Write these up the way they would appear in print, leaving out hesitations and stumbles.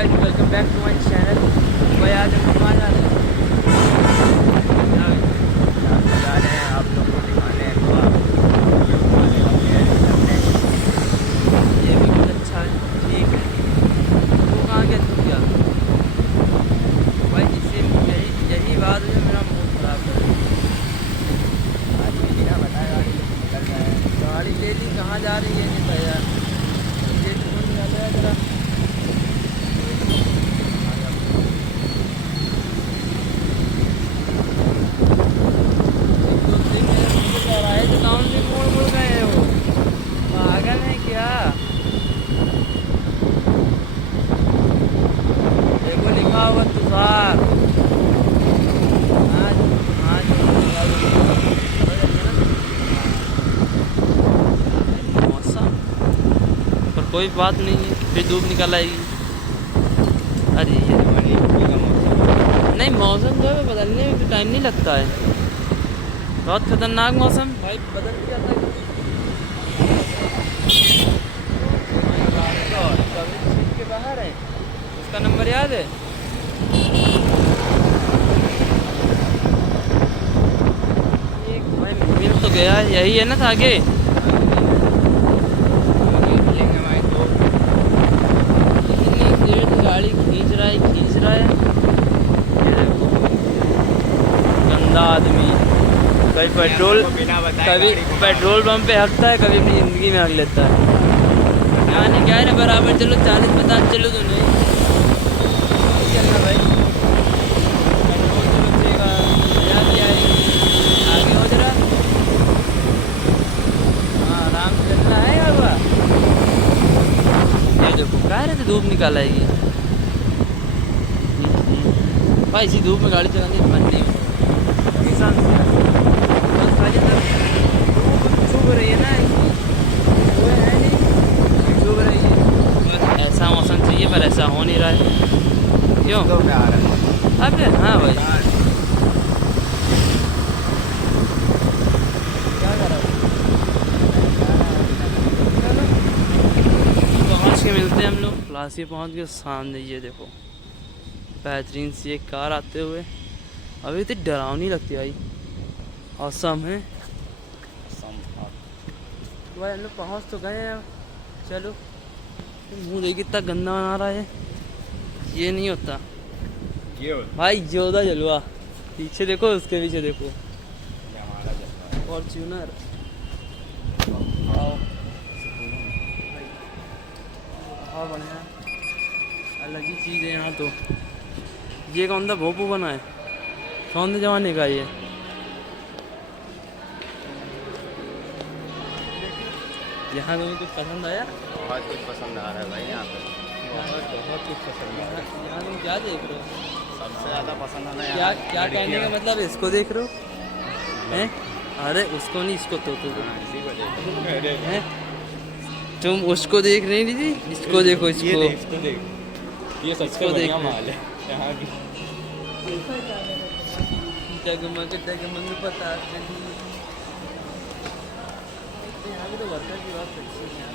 Guys, welcome back to my channel. भाई आज हम कहाँ जा रहे हैं? जा रहे हैं आप लोगों को दिखाने ये भी बहुत अच्छा है। ठीक है, तू कहाँ गया? तू क्या भाई, इससे यही बात है, मेरा मूड खराब कर गाड़ी ले ली, कहाँ जा रही है नहीं भैया? ये फोन निकाला है जरा। गाँव में मोड़ मोड़ गए हैं, वो पागल है क्या? देखो लिखा हुआ तुषार। मौसम पर कोई बात नहीं है, फिर धूप निकल आएगी। अरे ये नहीं, मौसम जो है बदलने में टाइम नहीं लगता है। बहुत खतरनाक मौसम भाई, बदल गया था। के बाहर है, उसका नंबर याद है? एक भाई मिल तो गया है, यही है ना था आगे। गाड़ी खींच रहा है ये देखो, गंदा आदमी। कभी पेट्रोल पंप पे हकता है, कभी अपनी ज़िंदगी में हक लेता है। यानी क्या है ना, बराबर चलो 40-50 चलो तो नहीं चलना भाई। पेट्रोल तो बचेगा, आगे हो जरा। हाँ, आराम से चलना है बाबा। ये देखो कह रहे थे धूप निकाल आएगी भाई। इसी धूप में गाड़ी चलाने की मन नहीं छुप रही है ना, वो है नहीं छुप रही है। ऐसा मौसम चाहिए पर ऐसा हो नहीं रहा है। क्यों तो आ रहा है अब? हाँ भाई, क्या कर रहा है? पहुँच के मिलते हैं हम लोग। प्लासी पहुँच के सामने ये देखो बेहतरीन सी एक कार आते हुए। अभी तो डरावनी लगती है भाई, औसम है भाई। हम लोग पहुँच तो गए हैं, चलो। मुँह देखिए कितना गंदा बना रहा है। ये नहीं होता ये भाई, जोधा जलवा। पीछे देखो, उसके पीछे देखो, फॉर्च्यूनर। बहुत बढ़िया, अलग ही चीज़ है यहाँ तो। ये कौन सा भोपू बना है? कौन से जमाने का ये? यहाँ तुम्हें कुछ पसंद आया? बहुत कुछ पसंद आ रहा है भाई यहाँ पे। बहुत कुछ पसंद आ रहा है। यहाँ तुम क्या देख रहे हो? सबसे ज़्यादा पसंद आना है क्या कहने का मतलब? इसको देख रहे हो हैं? अरे उसको नहीं, इसको तो इसी को देख हैं? तुम उसको देख नहीं थी, इसको देखो, इसको देख। ये सबसे बढ़िया माल है यहाँ की। जगमग पता यहाँ भी तो वर्कर की बात सच्ची है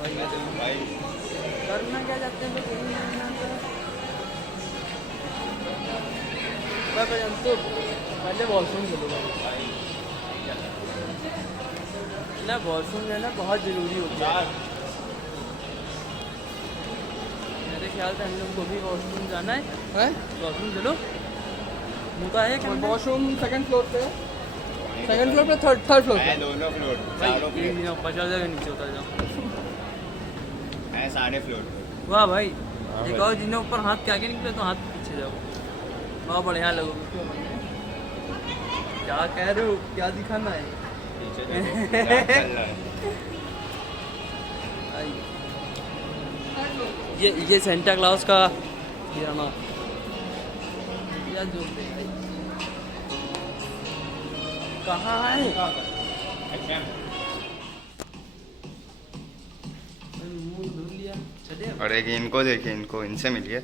भाई करना क्या चाहते हैं लोग, यही नहीं आता। हम तो पहले वॉशरूम चलेगा ना, वॉशरूम जो है ना बहुत ज़रूरी होता है। मेरे ख्याल से हम लोग को भी वॉशरूम जाना है। वॉशरूम चलो, मुद्दा है क्या? वॉशरूम सेकंड फ्लोर पे, सेकंड फ्लोर पे, थर्ड फ्लोर पे। दोनों फ्लोर भाई 50 जगह नीचे उतर जाओ। है 3.5 फ्लोर। वाह भाई, एक और जिन्हें ऊपर हाथ के आगे निकले तो हाथ पीछे जाओ, बहुत बढ़िया लगोगे। क्या कह रहे हो? क्या दिखाना है? पीछे देखो क्या चल रहा है। ये सेंटा क्लॉज का किराना जो कहाँ है? और एक इनको देखिए, इनको इनसे मिलिए,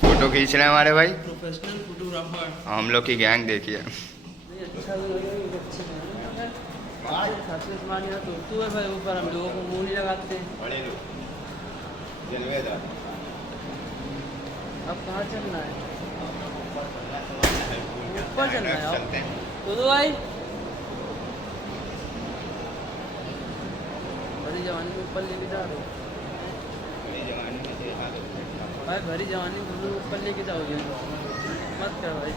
फोटो खींच रहे हैं हमारे भाई, प्रोफेशनल फोटोग्राफर। हम लोग की गैंग देखिए। अच्छा तो तू है भाई, ऊपर हम लोगों को मुँह नहीं लगाते। अब कहाँ चलना है? ऊपर ऊपर चलना है अब। चलते हैं। तो भाई भरी जवानी को ऊपर लेके जा रहे हो मेरी जवानी में देखा तो भाई, भरी जवानी को ऊपर लेके जाओगे मत कर भाई।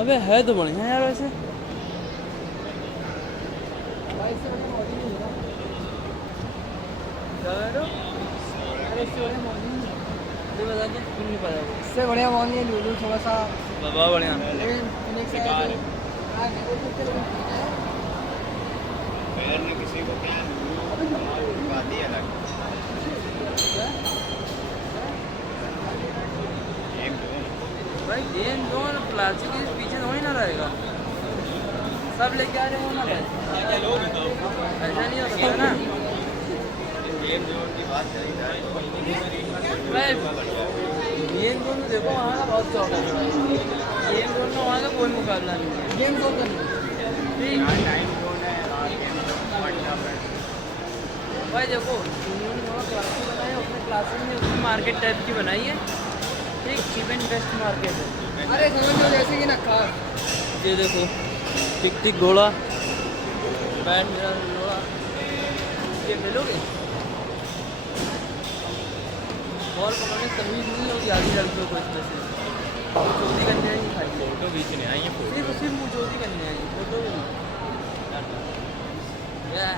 अबे है तो बढ़िया यार वैसे। भाई इससे बढ़िया मॉडल नहीं है ना। क्या कह रहे हो? अरे इससे बढ़िया मॉडल नहीं है। ये बता दो, सुन नहीं पाया वो। इससे बढ़िया मॉडल नहीं है लूलू थोड़ा सा। बाबा बढ़िया। फिनिक्स है बेकार है। पैर ने किसी को क्या बात ही अलग गेम जोन भाई गेम जोन प्लास्टिक के पीछे थोड़ी ना रहेगा, सब लेके आ रहे हो ना भाई। ऐसा नहीं हो सकता ना गेम जोन की बात चली जाए भाई। गेम जोन तो देखो वहाँ का बहुत शौक है भाई। गेम जोन में वहाँ का कोई मुकाबला नहीं है। गेम जोन का नहीं। यहाँ टाइम जोन है यहाँ गेम जोन भाई देखो उन्होंने थोड़ा क्लासेस बनाए अपने क्लासेस में, उसमें मार्केट टाइप की बनाई है, एक चीप एंड बेस्ट मार्केट है। अरे समझ लो जैसे कि नक्कार। ये देखो टिक टिक घोड़ा, बैट मेरा घोड़ा, ये ले लोगे? बॉल पकड़ने तमीज नहीं होगी आधी लड़कियों को इसमें से। चोरी करने आई खाली फोटो खींचने आई है सिर्फ मुँह चोरी करने आई फोटो भी नहीं। Yeah.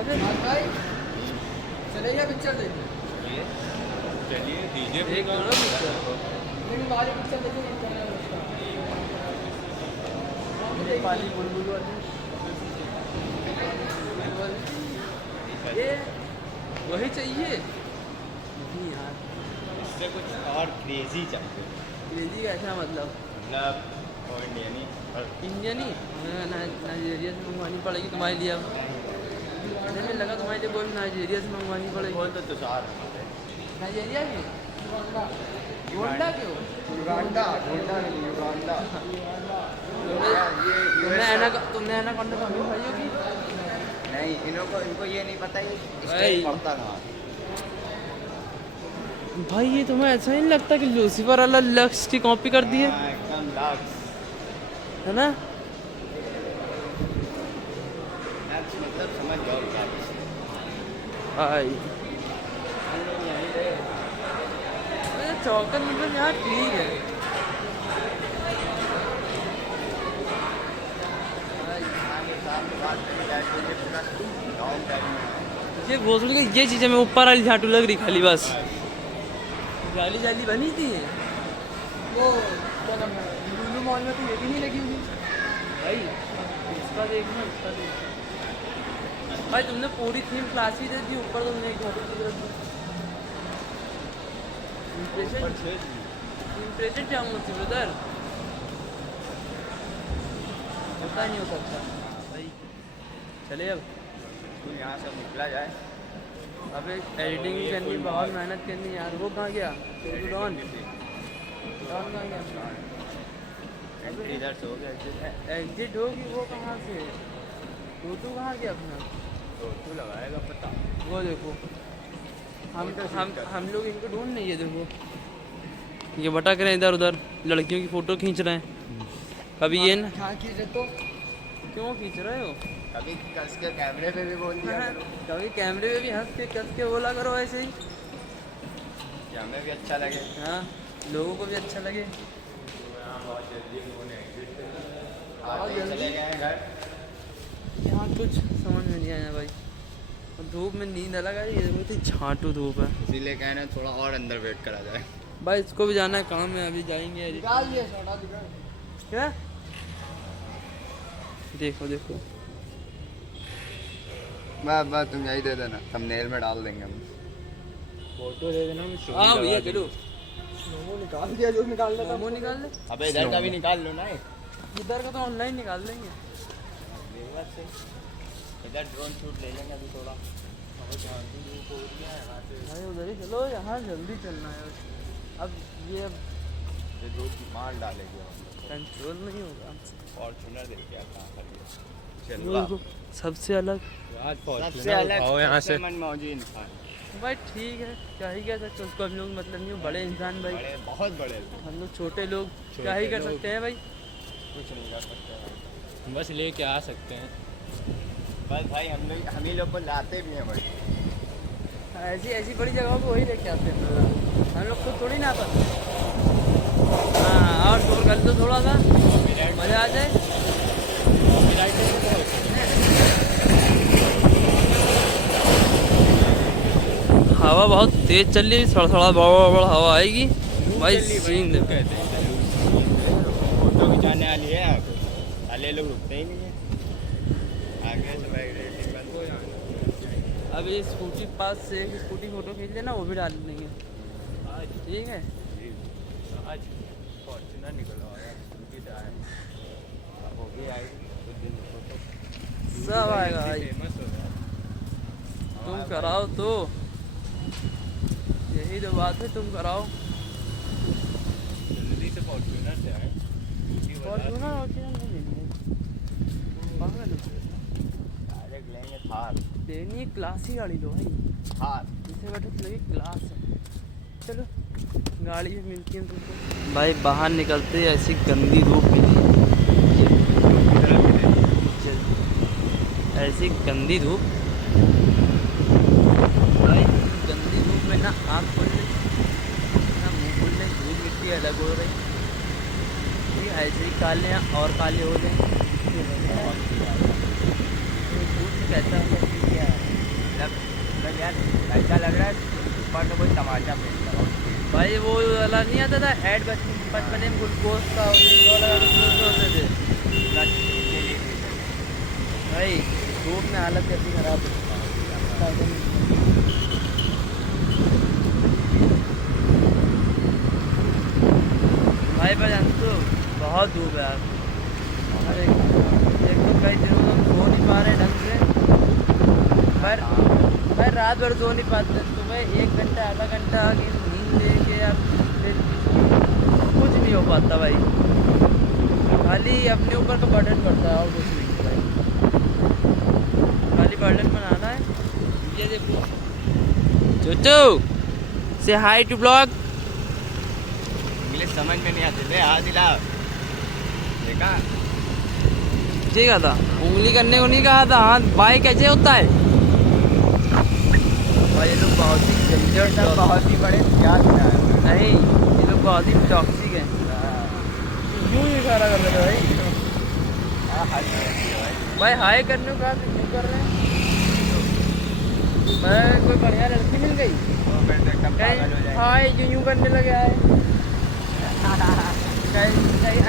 अबे भाई चलेगा पिक्चर देखने। चलिए दीजिए एक करो पिक्चर। लेकिन वाली पिक्चर देखिए चैनल उसका। नेपाली बुलबुल वाली ये वही चाहिए नहीं यार। इससे कुछ और क्रेजी चाहिए क्रेजी ऐसा मतलब मतलब और इंडियनी और इंडियन ही नाइजीरिया से मंगवानी पड़ेगी तुम्हारे लिए। अब मुझे लगा तुम्हारे लिए बोल नाइजीरिया से मंगवानी पड़ेगी। बोल तो तुषार नाइजीरिया की गोंडा क्यों? युगांडा ढूंढा नहीं युगांडा तुमने एनाकोंडा तो हमें खाई होगी। नहीं इनको ये नहीं पता ये भाई। स्टेट पड़ता कहाँ भाई ये तुम्हें ऐसा नहीं लगता कि लूसीफर वाला लक्स की कॉपी कर दी है? हाँ, एकदम लक्स है ना? लक्स मतलब समझ जाओ क्या भाई चौकन मतलब यहाँ ठीक है। ये भोसड़ी की ये चीज़ें में ऊपर वाली झाटू लग रही खाली बस। जाली जाली बनी थी वो क्या नाम है लूलू मॉल में तो ये भी नहीं लगी हुई। भाई। इसका देखना इसका देखना भाई, तुमने पूरी थीम क्लास ही दे दी, ऊपर तुमने एक झाटू की तरफ इम्प्रेशन क्या होती ब्रदर? पता नहीं हो सकता भाई। चले अब यहाँ से निकला जाए अबे एडिटिंग भी करनी, बहुत मेहनत करनी यार। वो कहाँ गया डॉन? डॉन कहाँ गया? इधर से हो गया एग्जिट होगी वो कहाँ से? टोटू कहाँ गया अपना? तो लगाएगा पता वो देखो हम लोग इनको ढूंढ नहीं है। देखो ये भटक रहे हैं इधर उधर, लड़कियों की फ़ोटो खींच रहे हैं। कभी ये ना हाँ खींचे तो क्यों खींच रहे हो? कभी कस के कैमरे पे भी बोल दिया करो कभी कैमरे में भी हंस के कस के बोला करो ऐसे ही। कि हमें भी अच्छा लगे हाँ लोगों को भी अच्छा लगे। आते ही चले गए घर यहाँ कुछ समझ में नहीं आया भाई। और धूप में नींद अलग आई, ये बहुत ही झाटू धूप है। इसीलिए कह रहे हैं थोड़ा और अंदर वेट करा जाए भाई इसको भी जाना है काम में, अभी जाएंगे। निकाल दिया छोटा दिखा। क्या देखो देखो बस तुम यही दे देना थंबनेल में डाल देंगे हम फोटो दे देना। हाँ भैया चलो मोमो निकाल दिया जो निकालना था। मोमो निकाल ले। अबे इधर का भी निकाल लो ना इधर का तो ऑनलाइन निकाल लेंगे। इधर ड्रोन शूट ले लेंगे अभी थोड़ा भाई उधर ही चलो, यहाँ जल्दी चलना है। अब ये धूप मार डालेगी कंट्रोल नहीं होगा। फॉर्च्यूनर देखिए आप कहाँ खड़ी है। वो चल देखो, सबसे अलग। आज सबसे फॉर्च्यूनर अलग उठाओ यहाँ से। मनमौजी इंसान। भाई ठीक है, क्या ही कह सकते हैं उसको, हम लोग मतलब नहीं हो, बड़े इंसान भाई, बड़े बहुत बड़े लोग। हम लोग छोटे लोग क्या ही कर लोग। सकते हैं भाई। कुछ नहीं कर सकते भाई। बस लेके आ सकते हैं। बस भाई हम ही लोग को लाते भी हैं भाई। ऐसी ऐसी बड़ी जगहों को वही लेके आते हैं, हम लोग को थोड़ी ना पता। हाँ, और टूर कर लो थोड़ा सा, मज़ा आ जाए। हवा बहुत तेज चल रही है, थोड़ा थोड़ा बड़ा हवा आएगी भाई, सीन देखो। कहते हैं फोटो खिंचाने वाली है यहाँ पे, साले लोग रुकते ही नहीं है। आगे से भाई रेटिंग बंद हो जाए। अब ये स्कूटी पास से स्कूटी फोटो खींच लेना, वो भी डाल देंगे, ठीक है। आज फॉर्च्यूनर निकलो यार, स्कूटी से आए। वो भी आएगी कुछ दिन फोटो। सब आएगा भाई, फेमस हो गया। तुम कराओ तो, यही तो बात है, तुम कराओ। जल्दी से फॉर्च्यूनर से आए। फॉर्च्यूनर और क्या नहीं लेंगे, पागल हो। डायरेक्ट लेंगे थार। लेनी है क्लासी गाड़ी लो भाई, थार। जिसे बैठे तो लगे क्लास है। चलो गाड़ी मिलती है तुमको भाई, बाहर निकलते ही ऐसी गंदी धूप मिली, ऐसी गंदी धूप भाई, गंदी धूप में ना आँख खोल ले ना मुँह खोल ले, धूल मिट्टी अलग हो रही, ठीक है, ऐसे ही काले और काले हो जाए। धूप कैसा मतलब यार ऐसा लग रहा है ऊपर तो कोई टमाटर फेंक रहा हो। भाई, वो वाला नहीं आता था ऐड, बचपन में ग्लूकोज का वो वाला होते थे भाई, धूप में हालत कैसी खराब है। भाई जानते हो बहुत धूप है यार, अरे एक तो कई दिनों हम सो नहीं पा रहे ढंग से, पर रात भर सो नहीं पाते, सुबह 1 घंटा आधा घंटा की नींद लेके या फिर कुछ नहीं हो पाता भाई, खाली अपने ऊपर का बर्डन पड़ता है और कुछ नहीं भाई, खाली बर्डन बनाना है। ये देखो चोचो से हाई टू ब्लॉग, इंग्लिश समझ में नहीं आती थे, हाथ हिला देखा। ठीक है था, उंगली करने को नहीं कहा था, हाथ बाई कैसे होता है भाई, ये लोग बहुत ही झंझट, बहुत ही बड़े प्यार है। नहीं, ये लोग बहुत ही टॉक्सिक हैं, यूँ ही इशारा कर रहे थे भाई, हाई करने को कहा तो यूँ कर रहे हैं। मैं कोई बढ़िया लड़की मिल गई, हाय यूँ करने लगे है,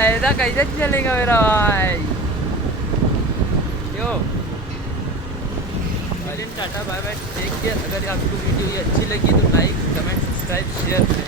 ऐसा कैसे चलेगा मेरा भाई। क्यों tata bye bye, take care. अगर आपको वीडियो ये अच्छी लगी तो लाइक कमेंट सब्सक्राइब शेयर करें।